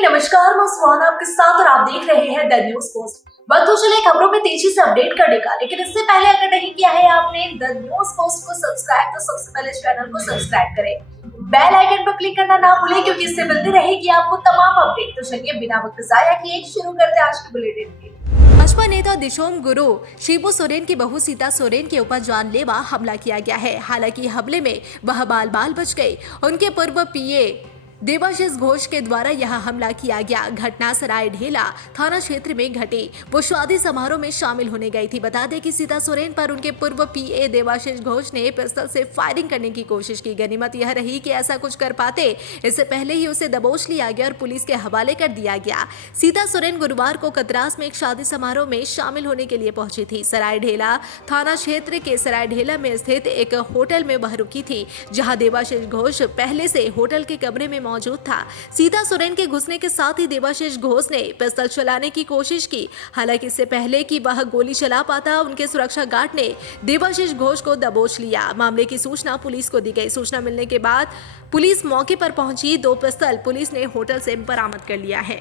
नमस्कार, मैं सुहाना आपके साथ और आप देख रहे हैं द न्यूज पोस्ट। वक्त तो चले खबरों में तेजी से अपडेट करने का, लेकिन इससे पहले अगर नहीं किया है आपने द न्यूज पोस्ट को सब्सक्राइब तो सबसे पहले चैनल को सब्सक्राइब करें, बेल आइकन पर क्लिक करना ना भूलें क्योंकि इससे मिलती रहेगी आपको तमाम अपडेट। तो चलिए बिना वक्त जाया किए शुरू करते हैं आज की बुलेटिन। भाजपा नेता दिशोम गुरु शिबू सोरेन की बहू सीता सोरेन के ऊपर जानलेवा हमला किया गया है। हालांकि हमले में वह बाल बाल बच गए। उनके पूर्व पीए देवाशीष घोष के द्वारा यह हमला किया गया। घटना सराय ढेला थाना क्षेत्र में घटी। वो शादी समारोह में शामिल होने गई थी। बता दें कि सीता सोरेन पर उनके पूर्व पीए देवाशीष घोष ने पिस्तौल से फायरिंग करने की कोशिश की। गनीमत यह रही कि ऐसा कुछ कर पाते, इससे पहले ही उसे दबोच लिया गया और पुलिस के हवाले कर दिया गया। सीता सोरेन गुरुवार को कतरास में एक शादी समारोह में शामिल होने के लिए पहुंची थी। सराय ढेला थाना क्षेत्र के सराय ढेला में स्थित एक होटल में वह रुकी थी, जहां देवाशीष घोष पहले से होटल के कमरे में मौजूद था। सीता सोरेन के घुसने के साथ ही देवाशीष घोष ने पिस्तौल चलाने की कोशिश की। हालांकि इससे पहले कि वह गोली चला पाता, उनके सुरक्षा गार्ड ने देवाशीष घोष को दबोच लिया। मामले की सूचना पुलिस को दी गई। सूचना मिलने के बाद पुलिस मौके पर पहुंची। 2 पिस्तौल पुलिस ने होटल से बरामद कर लिया है।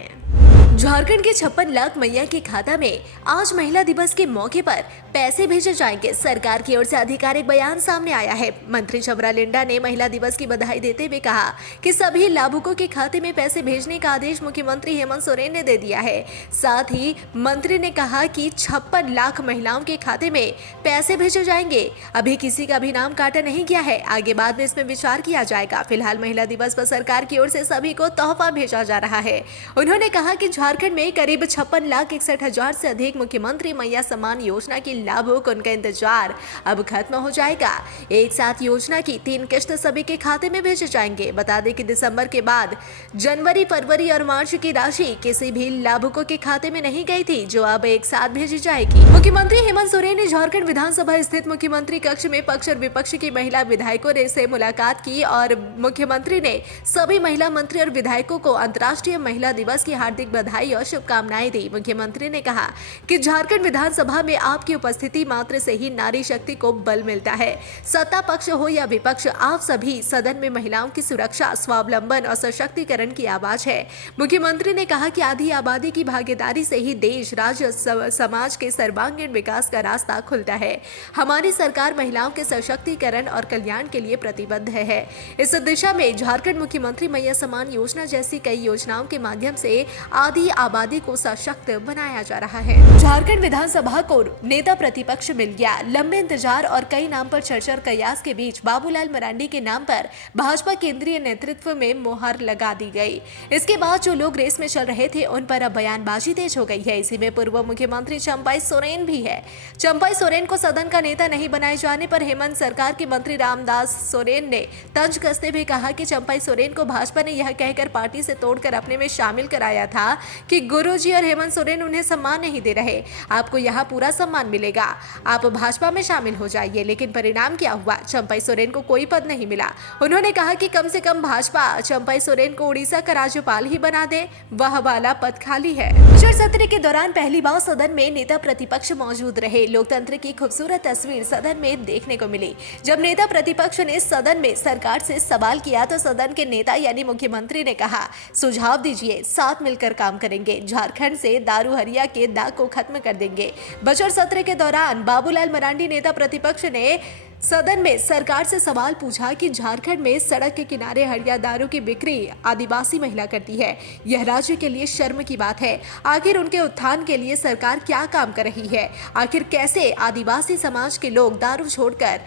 झारखंड के 56 लाख मैया के खाता में आज महिला दिवस के मौके पर पैसे भेजे जाएंगे। सरकार की ओर से आधिकारिक बयान सामने आया है। मंत्री चमरा लिंडा ने महिला दिवस की बधाई देते हुए कहा कि सभी लाभुकों के खाते में पैसे भेजने का आदेश मुख्यमंत्री हेमंत सोरेन ने दे दिया है। साथ ही मंत्री ने कहा कि 56 लाख महिलाओं के खाते में पैसे भेजे जाएंगे। अभी किसी का भी नाम काटा नहीं गया है। आगे बाद में इसमें विचार किया जाएगा। फिलहाल महिला दिवस पर सरकार की ओर से सभी को तोहफा भेजा जा रहा है। उन्होंने कहा कि झारखंड में करीब 56,61,000 से अधिक मुख्यमंत्री मैया सम्मान योजना के लाभुक, उनका इंतजार अब खत्म हो जाएगा। एक साथ योजना की 3 किस्त सभी के खाते में भेजे जाएंगे। बता दें कि दिसंबर के बाद जनवरी, फरवरी और मार्च की राशि किसी भी लाभुकों के खाते में नहीं गई थी, जो अब एक साथ भेजी जाएगी। मुख्यमंत्री हेमंत सोरेन ने झारखंड विधानसभा स्थित मुख्यमंत्री कक्ष में पक्ष और विपक्ष की महिला विधायकों से मुलाकात की और मुख्यमंत्री ने सभी महिला मंत्री और विधायकों को अंतर्राष्ट्रीय महिला दिवस की हार्दिक बधाई और शुभकामनाएं दी। मुख्यमंत्री ने कहा कि झारखंड विधानसभा में आपकी उपस्थिति मात्र से ही नारी शक्ति को बल मिलता है। सत्ता पक्ष हो या विपक्ष, आप सभी सदन में महिलाओं की सुरक्षा, स्वावलंबन और सशक्तिकरण की आवाज है। मुख्यमंत्री ने कहा कि आधी आबादी की भागीदारी से ही देश, राज्य, समाज के सर्वांगीण विकास का रास्ता खुलता है। हमारी सरकार महिलाओं के सशक्तिकरण और कल्याण के लिए प्रतिबद्ध है। इस दिशा में झारखंड मुख्यमंत्री मैया सम्मान योजना जैसी कई योजनाओं के माध्यम से आधी आबादी को सशक्त बनाया जा रहा है। झारखंड विधानसभा को नेता प्रतिपक्ष मिल गया। लंबे इंतजार और कई नाम पर चर्चा और कयास के बीच बाबूलाल मरांडी के नाम पर भाजपा केंद्रीय नेतृत्व में मोहर लगा दी गई। इसके बाद जो लोग रेस में चल रहे थे, उन पर अब बयानबाजी तेज हो गई है। इसी में पूर्व मुख्यमंत्री चंपाई सोरेन भी है। चंपाई सोरेन को सदन का नेता नहीं बनाए जाने पर हेमंत सरकार के मंत्री रामदास सोरेन ने तंज कसते हुए कहा कि चंपाई सोरेन को भाजपा ने यह कहकर पार्टी से तोड़कर अपने में शामिल कराया था कि गुरुजी और हेमंत सोरेन उन्हें सम्मान नहीं दे रहे। आपको यहाँ पूरा सम्मान मिलेगा, आप भाजपा में शामिल हो जाइए। लेकिन परिणाम क्या हुआ? चंपाई सोरेन को कोई पद नहीं मिला। उन्होंने कहा कि कम से कम भाजपा चंपाई सोरेन को उड़ीसा का राज्यपाल ही बना दे, वह वाला पद खाली है। बजट सत्र के दौरान पहली बार सदन में नेता प्रतिपक्ष मौजूद रहे। लोकतंत्र की खूबसूरत तस्वीर सदन में देखने को मिली। जब नेता प्रतिपक्ष ने सदन में सरकार से सवाल किया तो सदन के नेता यानी मुख्यमंत्री ने कहा, सुझाव दीजिए, साथ मिलकर काम करेंगे, झारखंड से दारू हरिया के दाग को खत्म कर देंगे। बजट सत्र के दौरान बाबूलाल मरांडी नेता प्रतिपक्ष ने सदन में सरकार से सवाल पूछा कि झारखंड में सड़क के किनारे हरिया दारू की बिक्री आदिवासी महिला करती है। यह राज्य के लिए शर्म की बात है। आखिर उनके उत्थान के लिए सरकार क्या काम कर रही है? आखिर कैसे आदिवासी समाज के लोग दारू छोड़कर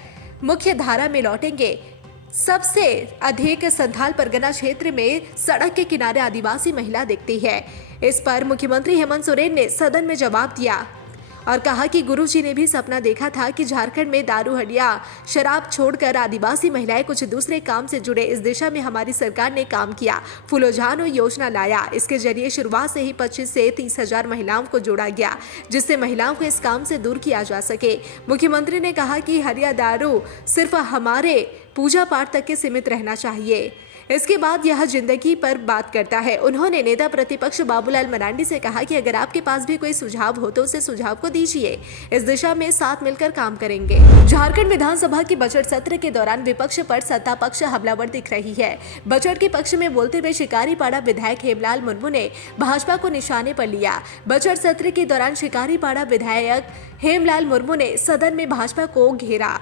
मुख्य धारा में लौटेंगे? सबसे अधिक संथाल परगना क्षेत्र में सड़क के किनारे आदिवासी महिला दिखती है। इस पर मुख्यमंत्री हेमंत सोरेन ने सदन में जवाब दिया और कहा कि गुरुजी ने भी सपना देखा था कि झारखंड में दारू हटिया शराब छोड़कर आदिवासी महिलाएं कुछ दूसरे काम से जुड़े। इस दिशा में हमारी सरकार ने काम किया, फुलोजानो योजना लाया। इसके जरिए शुरुआत से ही 25 से 30 हजार महिलाओं को जोड़ा गया, जिससे महिलाओं को इस काम से दूर किया जा सके। मुख्यमंत्री ने कहा कि हरिया दारू सिर्फ हमारे पूजा पाठ तक के सीमित रहना चाहिए। इसके बाद यह जिंदगी पर बात करता है। उन्होंने नेता प्रतिपक्ष बाबूलाल मरांडी से कहा कि अगर आपके पास भी कोई सुझाव हो तो उसे सुझाव को दीजिए, इस दिशा में साथ मिलकर काम करेंगे। झारखंड विधानसभा की बजट सत्र के दौरान विपक्ष पर सत्ता पक्ष हमलावर दिख रही है। बजट के पक्ष में बोलते हुए शिकारीपाड़ा विधायक हेमलाल मुर्मू ने भाजपा को निशाने पर लिया। बजट सत्र के दौरान शिकारीपाड़ा विधायक हेमलाल मुर्मू ने सदन में भाजपा को घेरा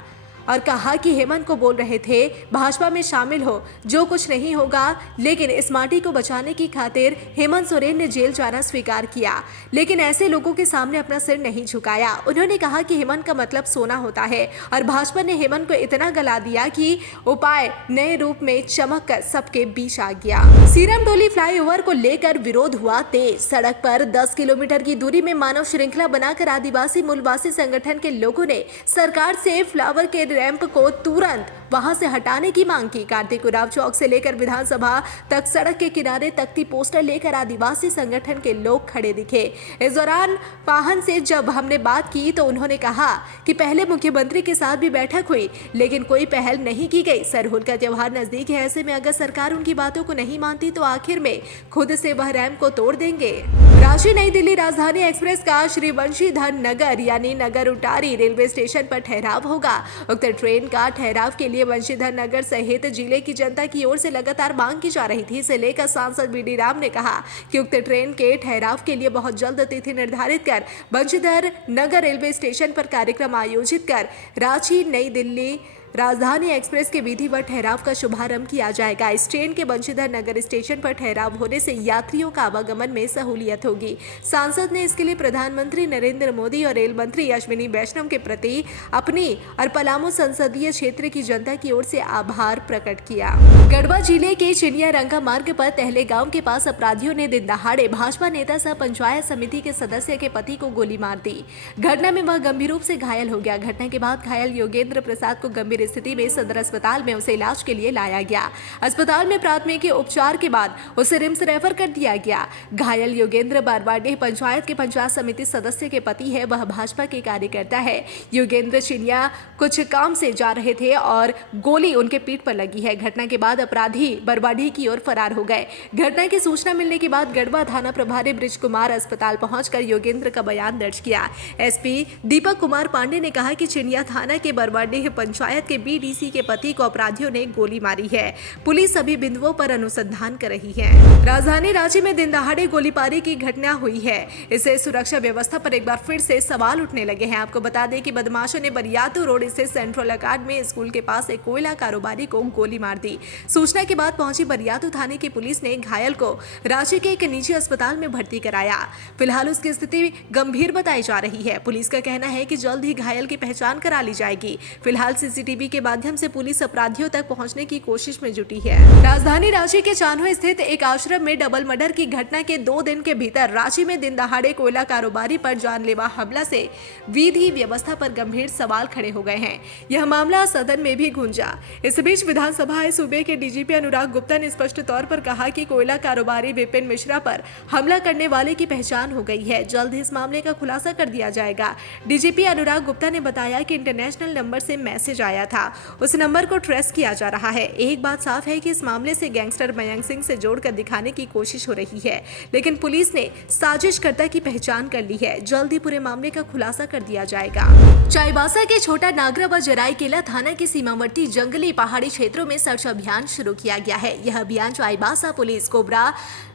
और कहा कि हेमंत को बोल रहे थे भाजपा में शामिल हो, जो कुछ नहीं होगा, लेकिन इस माटी को बचाने की खातिर हेमंत सोरेन ने जेल जाना स्वीकार किया, लेकिन ऐसे लोगों के सामने अपना सिर नहीं झुकाया। उन्होंने कहा कि हेमंत का मतलब सोना होता है और भाजपा ने हेमंत को इतना गला दिया कि उपाय नए रूप में चमक कर सबके बीच आ गया। सीरम टोली फ्लाईओवर को लेकर विरोध हुआ तेज। सड़क पर 10 किलोमीटर की दूरी में मानव श्रृंखला बनाकर आदिवासी मूलवासी संगठन के लोगों ने सरकार से फ्लावर के रैंप को तुरंत वहां से हटाने की मांग की। कार्तिक उरांव चौक से लेकर विधानसभा तक सड़क के किनारे तख्ती पोस्टर लेकर आदिवासी संगठन के लोग खड़े दिखे। इस दौरान पाहन से जब हमने बात की तो उन्होंने कहा कि पहले मुख्यमंत्री के साथ भी बैठक हुई, लेकिन कोई पहल नहीं की गई। सरहुल का त्योहार नजदीक है, ऐसे में अगर सरकार उनकी बातों को नहीं मानती तो आखिर में खुद से वह रैंप को तोड़ देंगे। रांची नई दिल्ली राजधानी एक्सप्रेस का श्री वंशीधर नगर यानी नगर उटारी रेलवे स्टेशन पर ठहराव होगा। उक्त ट्रेन का ठहराव के लिए वंशीधर नगर सहित जिले की जनता की ओर से लगातार मांग की जा रही थी। इसे लेकर सांसद बीडी राम ने कहा कि उक्त ट्रेन के ठहराव के लिए बहुत जल्द तिथि निर्धारित कर वंशीधर नगर रेलवे स्टेशन पर कार्यक्रम आयोजित कर रांची नई दिल्ली राजधानी एक्सप्रेस के विधिवत ठहराव का शुभारंभ किया जाएगा। इस ट्रेन के बंशीधर नगर स्टेशन पर ठहराव होने से यात्रियों का आवागमन में सहूलियत होगी। सांसद ने इसके लिए प्रधानमंत्री नरेंद्र मोदी और रेल मंत्री अश्विनी वैष्णव के प्रति अपनी और पलामू संसदीय क्षेत्र की जनता की ओर से आभार प्रकट किया। गढ़वा जिले के चिड़िया रंगा मार्ग पर तहले गांव के पास अपराधियों ने दिन दहाड़े भाजपा नेता सह पंचायत समिति के सदस्य के पति को गोली मार दी। घटना में वह गंभीर रूप से घायल हो गया। घटना के बाद घायल योगेंद्र प्रसाद को गंभीर स्थिति में सदर अस्पताल में उसे इलाज के लिए लाया गया। अस्पताल में प्राथमिक उपचार के बाद उसे रिम्स रेफर कर दिया गया। घायल योगेंद्र बारवाडीह पंचायत के पंचायत समिति सदस्य के पति है। वह भाजपा के कार्यकर्ता है। योगेंद्र चिड़िया कुछ काम से जा रहे थे और गोली उनके पीठ पर लगी है। घटना के बाद अपराधी बरवाडीह की ओर फरार हो गए। घटना की सूचना मिलने के बाद गढ़वा थाना प्रभारी ब्रिज कुमार अस्पताल पहुंचकर योगेंद्र का बयान दर्ज किया। एसपी दीपक कुमार पांडे ने कहा कि चिड़िया थाना के बरवाडीह पंचायत के बीडीसी के पति को अपराधियों ने गोली मारी है। पुलिस सभी बिंदुओं पर अनुसंधान कर रही है। राजधानी रांची में दिन दहाड़े गोलीबारी की घटना हुई है। इससे सुरक्षा व्यवस्था पर एक बार फिर से सवाल उठने लगे हैं। आपको बता दें कि बदमाशों ने बरियातू रोड स्थित सेंट्रल अकादमी स्कूल के पास एक कोयला कारोबारी को गोली मार दी। सूचना के बाद पहुंची बरियातू थाने की पुलिस ने घायल को रांची के एक निजी अस्पताल में भर्ती कराया। फिलहाल उसकी स्थिति गंभीर बताई जा रही है। पुलिस का कहना है कि जल्द ही घायल की पहचान करा ली जाएगी। फिलहाल सीसीटीवी के माध्यम से पुलिस अपराधियों तक पहुंचने की कोशिश में जुटी है। राजधानी रांची के चान्हो स्थित एक आश्रम में डबल मर्डर की घटना के 2 दिन के भीतर रांची में दिन दहाड़े कोयला कारोबारी पर जानलेवा हमला से विधि व्यवस्था पर गंभीर सवाल खड़े हो गए हैं। यह मामला सदन में भी गूंजा। इस बीच विधानसभा सूबे के डीजीपी अनुराग गुप्ता ने स्पष्ट तौर पर कहा कि कोयला कारोबारी विपिन मिश्रा पर हमला करने वाले की पहचान हो गई है। जल्द ही इस मामले का खुलासा कर दिया जाएगा। डीजीपी अनुराग गुप्ता ने बताया कि इंटरनेशनल नंबर से मैसेज आया था, उस नंबर को ट्रेस किया जा रहा है। एक बात साफ है कि इस मामले से गैंगस्टर मयंक सिंह से जोड़कर दिखाने की कोशिश हो रही है, लेकिन पुलिस ने साजिशकर्ता की पहचान कर ली है। जल्द ही पूरे मामले का खुलासा कर दिया जाएगा। चाईबासा के छोटा नागरा व जराईकेला थाना के सीमावर्ती जंगली पहाड़ी क्षेत्रों में सर्च अभियान शुरू किया गया है। यह अभियान Chaibasa police cobra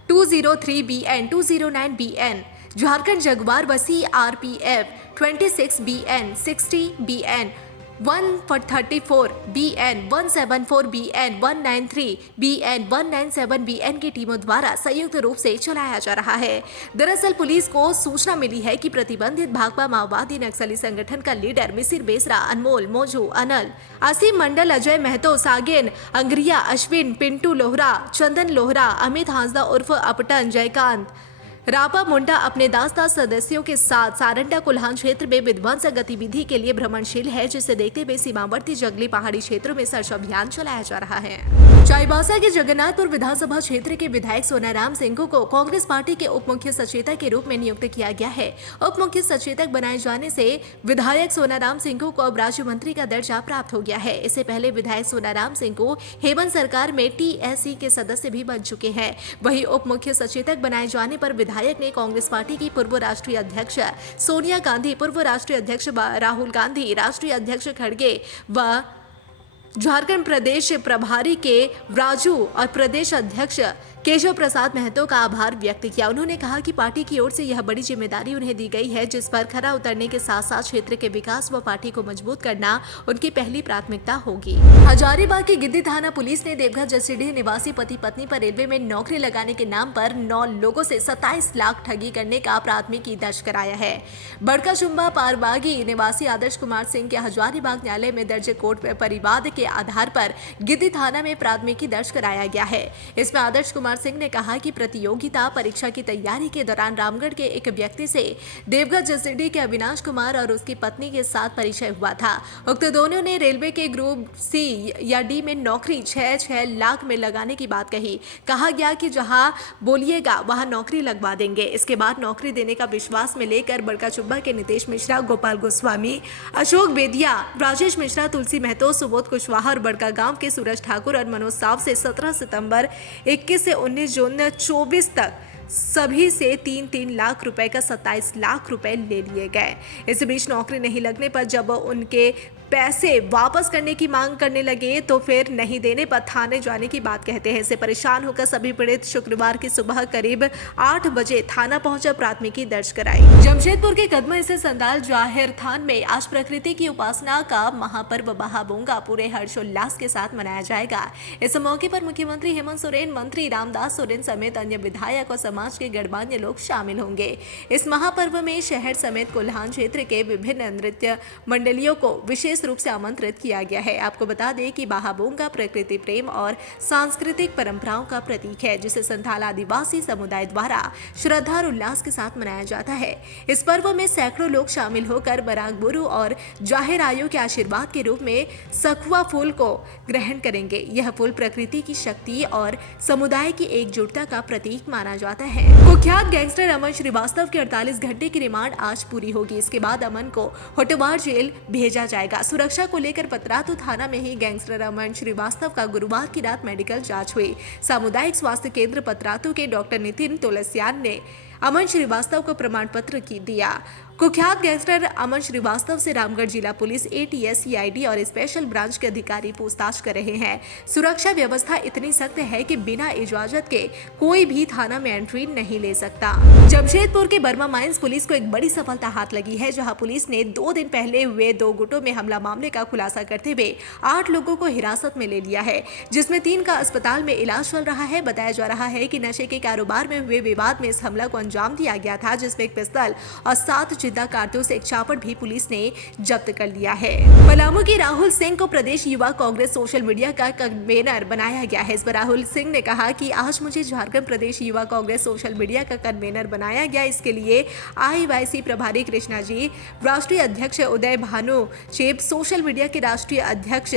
203 BN 209 BN Jharkhand Jaguar व CRPF 26 BN 60 BN 134 BN 174 BN 193 BN 197 BN की टीमों द्वारा संयुक्त रूप से चलाया जा रहा है। दरअसल पुलिस को सूचना मिली है कि प्रतिबंधित भाकपा माओवादी नक्सली संगठन का लीडर मिसिर बेसरा, अनमोल, मोजू, अनल, आसिम मंडल, अजय महतो, सागेन, अंग्रिया, अश्विन, पिंटू लोहरा, चंदन लोहरा, अमित हांसदा उर्फ अपटन, जयकांत, रापा मुंडा अपने 10 सदस्यों के साथ सारंडा कुल्हान क्षेत्र में विध्वंसक गतिविधि के लिए भ्रमणशील है, जिसे देखते हुए सीमावर्ती जंगली पहाड़ी क्षेत्रों में सर्च अभियान चलाया जा रहा है। चाईबासा के जगन्नाथपुर विधानसभा क्षेत्र के विधायक सोनाराम सिंह को कांग्रेस पार्टी के उप मुख्य सचेतक के रूप में नियुक्त किया गया है। उप मुख्य सचेतक बनाए जाने से विधायक सोनाराम सिंह को अब राज्य मंत्री का दर्जा प्राप्त हो गया है। इससे पहले विधायक सोनाराम सिंह को हेमंत सरकार में टीएससी के सदस्य भी बन चुके हैं। वहीं उप मुख्य सचेतक बनाए जाने पर विधायक ने कांग्रेस पार्टी की पूर्व राष्ट्रीय अध्यक्ष सोनिया गांधी, पूर्व राष्ट्रीय अध्यक्ष राहुल गांधी, राष्ट्रीय अध्यक्ष खड़गे व झारखंड प्रदेश प्रभारी के राजू और प्रदेश अध्यक्ष केशव प्रसाद महतो का आभार व्यक्त किया। उन्होंने कहा कि पार्टी की ओर से यह बड़ी जिम्मेदारी उन्हें दी गई है, जिस पर खरा उतरने के साथ साथ क्षेत्र के विकास व पार्टी को मजबूत करना उनकी पहली प्राथमिकता होगी। हजारीबाग की गिद्दी थाना पुलिस ने देवघर जसीडीह निवासी पति पत्नी पर रेलवे में नौकरी लगाने के नाम पर 9 लोगों से 27 लाख ठगी करने का प्राथमिकी दर्ज कराया है। बड़का चुम्बा पारबागी निवासी आदर्श कुमार सिंह के हजारीबाग न्यायालय में दर्ज कोर्ट परिवाद के आधार पर गिद्दी थाना में प्राथमिकी दर्ज कराया गया है। इसमें आदर्श कुमार सिंह ने कहा कि प्रतियोगिता परीक्षा की तैयारी के दौरान रामगढ़ के एक व्यक्ति से देवघर जसीडीह के अविनाश कुमार और उसकी पत्नी के साथ परिचय हुआ था। उक्त दोनों ने रेलवे के ग्रुप सी या डी में नौकरी 6 लाख में लगाने की बात कही। कहा गया कि जहां बोलिएगा वहां नौकरी लगवा देंगे। इसके बाद नौकरी देने का विश्वास में लेकर बड़का चुब्बा के नितेश मिश्रा, गोपाल गोस्वामी, अशोक बेदिया, राजेश मिश्रा, तुलसी महतो, सुबोध कुशवाहा और बड़का गांव के सूरज ठाकुर और मनोज साव से 17 सितंबर 21 से 19 जून 24 तक सभी से 3-3 लाख रुपए का 27 लाख रुपए ले लिए गए। इस बीच नौकरी नहीं लगने पर जब उनके पैसे वापस करने की मांग करने लगे तो फिर नहीं देने पर थाने जाने की बात कहते हैं। इससे परेशान होकर सभी पीड़ित शुक्रवार की सुबह करीब 8 बजे थाना पहुंचा, प्राथमिकी दर्ज कराई। जमशेदपुर के कदमा स्थित संदाल जाहिर थान में आज प्रकृति की उपासना का महापर्व महाबोंगा पूरे हर्षोल्लास के साथ मनाया जाएगा। इस मौके पर मुख्यमंत्री हेमंत सोरेन, मंत्री रामदास सोरेन समेत अन्य विधायक और समाज के गणमान्य लोग शामिल होंगे। इस महापर्व में शहर समेत कोल्हान क्षेत्र के विभिन्न नृत्य मंडलियों को विशेष रूप से आमंत्रित किया गया है। आपको बता दें कि महाबोंगा प्रकृति प्रेम और सांस्कृतिक परंपराओं का प्रतीक है, जिसे संथाल आदिवासी समुदाय द्वारा श्रद्धा और उल्लास के साथ मनाया जाता है। इस पर्व में सैकड़ों लोग शामिल होकर बराक बुरु और जाहिर आयु के आशीर्वाद के रूप में सखुआ फूल को ग्रहण करेंगे। यह फूल प्रकृति की शक्ति और समुदाय की एकजुटता का प्रतीक माना जाता है। कुख्यात गैंगस्टर अमन श्रीवास्तव की 48 घंटे की रिमांड आज पूरी होगी। इसके बाद अमन को होटवार जेल भेजा जाएगा। सुरक्षा को लेकर पतरातू थाना में ही गैंगस्टर अमन श्रीवास्तव का गुरुवार की रात मेडिकल जांच हुई। सामुदायिक स्वास्थ्य केंद्र पतरातू के डॉक्टर नितिन तुलसियान ने अमन श्रीवास्तव को प्रमाण पत्र दिया। कुख्यात गैंगस्टर अमन श्रीवास्तव से रामगढ़ जिला पुलिस एटीएस, सीआईडी और स्पेशल ब्रांच के अधिकारी पूछताछ कर रहे हैं। सुरक्षा व्यवस्था इतनी सख्त है कि बिना इजाजत के कोई भी थाना में एंट्री नहीं ले सकता। जमशेदपुर के बर्मा माइंस पुलिस को एक बड़ी सफलता हाथ लगी है, जहां पुलिस ने 2 दिन पहले हुए 2 गुटों में हमला मामले का खुलासा करते हुए 8 लोगों को हिरासत में ले लिया है, जिसमें 3 का अस्पताल में इलाज चल रहा है। बताया जा रहा है कि नशे के कारोबार में हुए विवाद में इस हमला को अंजाम दिया गया था, जिसमें एक पिस्तौल और 7 जिंदा कारतूस, एक चापड़ भी पुलिस ने जब्त कर लिया है। पलामू की राहुल सिंह को प्रदेश युवा कांग्रेस सोशल मीडिया का कन्वेनर बनाया गया है। इस पर राहुल सिंह ने कहा कि आज मुझे झारखंड प्रदेश युवा कांग्रेस सोशल मीडिया का कन्वेनर बनाया गया। इसके लिए आईवाईसी प्रभारी कृष्णा जी, राष्ट्रीय अध्यक्ष उदय भानु चेप, सोशल मीडिया के राष्ट्रीय अध्यक्ष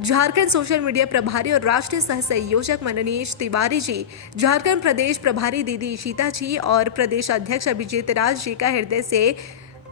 झारखंड सोशल मीडिया प्रभारी और राष्ट्रीय सह संयोजक मननीश तिवारी जी, झारखंड प्रदेश प्रभारी दीदी ईशिता जी और प्रदेश अध्यक्ष अभिजीत राज जी का हृदय से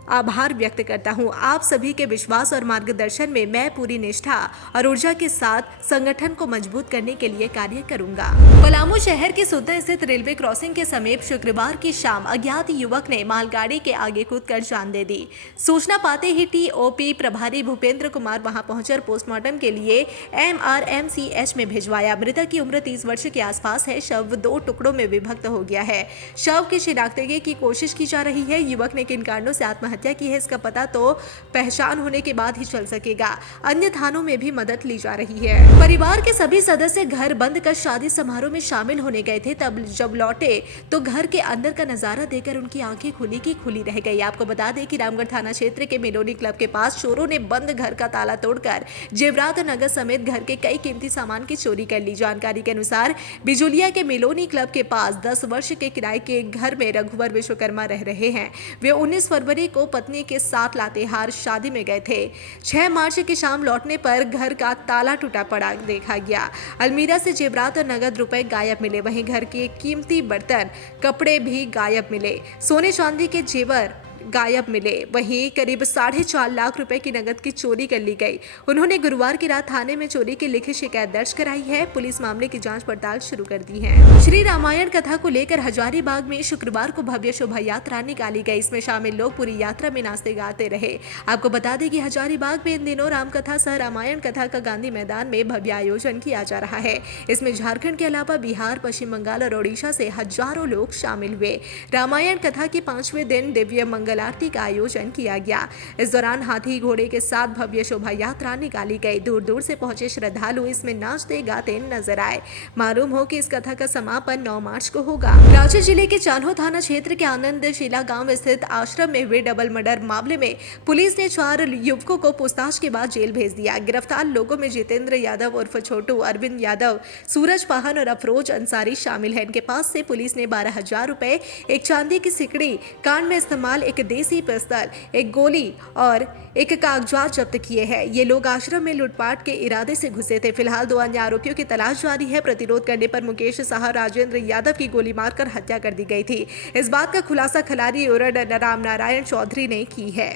आभार व्यक्त करता हूं। आप सभी के विश्वास और मार्गदर्शन में मैं पूरी निष्ठा और ऊर्जा के साथ संगठन को मजबूत करने के लिए कार्य करूंगा। पलामू शहर के सुद्दा स्थित रेलवे क्रॉसिंग के समीप शुक्रवार की शाम अज्ञात युवक ने मालगाड़ी के आगे कूदकर जान दे दी। सूचना पाते ही टीओपी प्रभारी भूपेंद्र कुमार वहां पहुंचकर पोस्टमार्टम के लिए MRMCH में भिजवाया। मृतक की उम्र 30 वर्ष के आसपास है। शव 2 टुकड़ों में विभक्त हो गया है। शव की शिनाख्तगी की कोशिश की जा रही है। युवक ने किन कारणों से आत्महत्या हत्या की है इसका पता तो पहचान होने के बाद ही चल सकेगा। अन्य थानों में भी मदद ली जा रही है। परिवार के सभी सदस्य घर बंद कर शादी समारोह में शामिल होने गए थे, तब जब लौटे तो घर के अंदर का नजारा देखकर उनकी आंखें खुली की खुली रह गई। आपको बता दें कि रामगढ़ थाना क्षेत्र के मेलोनी क्लब के पास चोरों ने बंद घर का ताला तोड़कर जेवरात और नगद समेत घर के कई कीमती सामान की चोरी कर ली। जानकारी के अनुसार बिजुलिया के मेलोनी क्लब के पास 10 वर्ष के किराए के घर में रघुवर विश्वकर्मा रह रहे हैं। वे 19 फरवरी को पत्नी के साथ लातेहार शादी में गए थे। 6 मार्च की शाम लौटने पर घर का ताला टूटा पड़ा देखा गया। अलमीरा से जेवरात और नगद रुपए गायब मिले। वहीं घर के कीमती बर्तन, कपड़े भी गायब मिले। सोने चांदी के जेवर गायब मिले। वहीं करीब 4.5 लाख रुपए की नगद की चोरी कर ली गई। उन्होंने गुरुवार की रात थाने में चोरी की लिखित शिकायत दर्ज कराई है। पुलिस मामले की जांच पड़ताल शुरू कर दी है। श्री रामायण कथा को लेकर हजारीबाग में शुक्रवार को भव्य शोभा यात्रा निकाली गई। इसमें शामिल लोग पूरी यात्रा में नाचते गाते रहे। आपको बता दें कि हजारीबाग में इन दिनों रामकथा सह रामायण कथा का गांधी मैदान में भव्य आयोजन किया जा रहा है। इसमें झारखंड के अलावा बिहार, पश्चिम बंगाल और ओडिशा से हजारों लोग शामिल हुए। रामायण कथा के 5वें दिन दिव्य मंगल आरती का आयोजन किया गया। इस दौरान हाथी घोड़े के साथ भव्य शोभा यात्रा निकाली गई। दूर दूर से पहुंचे श्रद्धालु इसमें नाचते गाते नजर आए। मालूम हो कि इस कथा का समापन 9 मार्च को होगा। रांची जिले के चान्हो थाना क्षेत्र के आनंद शिला गांव स्थित आश्रम में हुए डबल मर्डर मामले में पुलिस ने 4 युवकों को पूछताछ के बाद जेल भेज दिया। गिरफ्तार लोगों में जितेंद्र यादव उर्फ छोटू, अरविंद यादव, सूरज पाहन और अफरोज अंसारी शामिल है। इनके पास से पुलिस ने 12,000 रुपए, एक चांदी की सिकड़ी, कान में इस्तेमाल एक देसी पिस्तौल, एक गोली और एक कागजात जब्त किए हैं। ये लोग आश्रम में लूटपाट के इरादे से घुसे थे। फिलहाल 2 अन्य आरोपियों की तलाश जारी है। प्रतिरोध करने पर मुकेश साहा, राजेंद्र यादव की गोली मारकर हत्या कर दी गई थी। इस बात का खुलासा खिलाड़ी उरड राम नारायण चौधरी ने की है।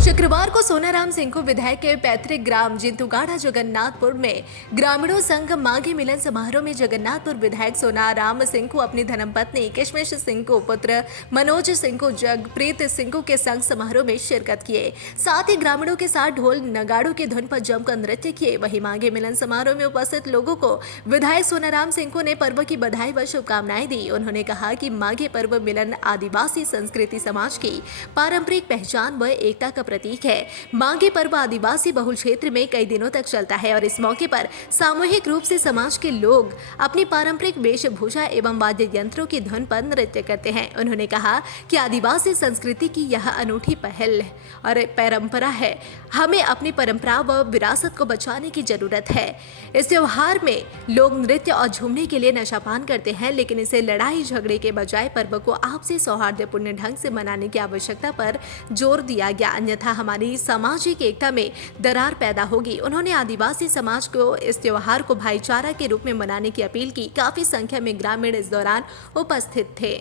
शुक्रवार को सोनाराम सिंह को विधायक के पैतृक ग्राम जिंतुगाढ़ा जगन्नाथपुर में ग्रामीणों संघ माघी मिलन समारोह में जगन्नाथपुर विधायक सोनाराम सिंह को अपनी धर्मपत्नी किशमिश सिंह को, पुत्र मनोज सिंह को, जगप्रीत सिंह के संग समारोह में शिरकत किए। साथ ही ग्रामीणों के साथ ढोल नगाड़ों की धुन पर जमकर नृत्य किए। वहीं माघी मिलन समारोह में उपस्थित लोगों को विधायक सोनाराम सिंह को ने पर्व की बधाई व शुभकामनाएं दी। उन्होंने कहा कि माघी पर्व मिलन आदिवासी संस्कृति समाज की पारंपरिक पहचान व एकता का प्रतीक है। माघी पर्व आदिवासी बहुल क्षेत्र में कई दिनों तक चलता है और इस मौके पर सामूहिक रूप से समाज के लोग अपनी पारंपरिक वेशभूषा एवं वाद्य यंत्रों की धुन पर नृत्य करते हैं। उन्होंने कहा कि आदिवासी संस्कृति की यह अनूठी पहल और परंपरा है। हमें अपनी परंपरा व विरासत को बचाने की जरूरत है। इस त्योहार में लोग नृत्य और झूमने के लिए नशापान करते हैं, लेकिन इसे लड़ाई झगड़े के बजाय पर्व को आपसी सौहार्दपूर्ण ढंग से मनाने की आवश्यकता पर जोर दिया गया, अन्यथा हमारी सामाजिक एकता में दरार पैदा होगी। उन्होंने आदिवासी समाज को इस त्योहार को भाईचारा के रूप में मनाने की अपील की। काफी संख्या में ग्रामीण इस दौरान उपस्थित थे।